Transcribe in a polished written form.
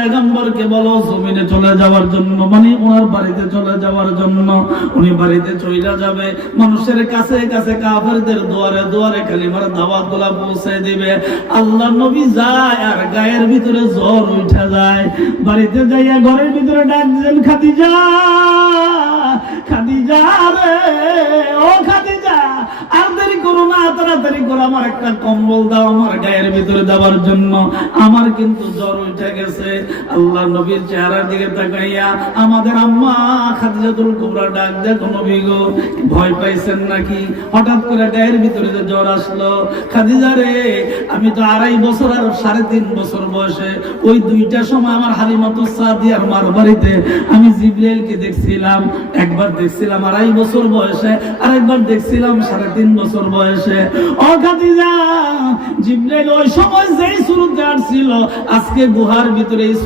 পয়গম্বরকে বলো জমিনে চলে যাওয়ার জন্য, মানে ওনার বাড়িতে চলে যাওয়ার জন্য। উনি বাড়িতে চলে যাবে, মানুষের কাছে কাছে কাফেরদের দুয়ারে দুয়ারে কালিমার দাওয়াতগুলা পৌঁছে দিবে। আল্লাহ নবী যায় আর গায়ের ভিতরে জ্বর উঠে যায়। বাড়িতে যাইয়া ঘরের ভিতরে ডাক দিলেন, খাদিজা, খাদিজা রে, ও খাদিজা, আর দেরি করো না, তাড়াতাড়ি করো, আমার একটা কম্বল দাও আমার গায়ের ভিতরে দেওয়ার জন্য, আমার কিন্তু জ্বর উঠে গেছে। আল্লাহ নবীর চেহারার দিকে তাকাইয়া আমাদের আম্মা খাদিজাতুল কুবরা ডাক দেখো, নবী গো ভয় পাইছেন নাকি? হঠাৎ করে গায়ের ভিতরে যে জ্বর আসলো। খাদিজা রে, আমি তো 2.5 বছর আর 3.5 বছর বয়সে ওই দুইটা সময় আমার হালিমাতুস সাদিয়ার মার বাড়িতে আমি জিবরাইলকে দেখছিলাম। একবার দেখছিলাম 2.5 বছর বয়সে, আর একবার দেখছিলাম 3.5 বছর বয়সে। ও খাদিজা, জিবরাইল ওই সময় যেই শুরুতে আসছিল, আজকে গুহার ভিতরে এই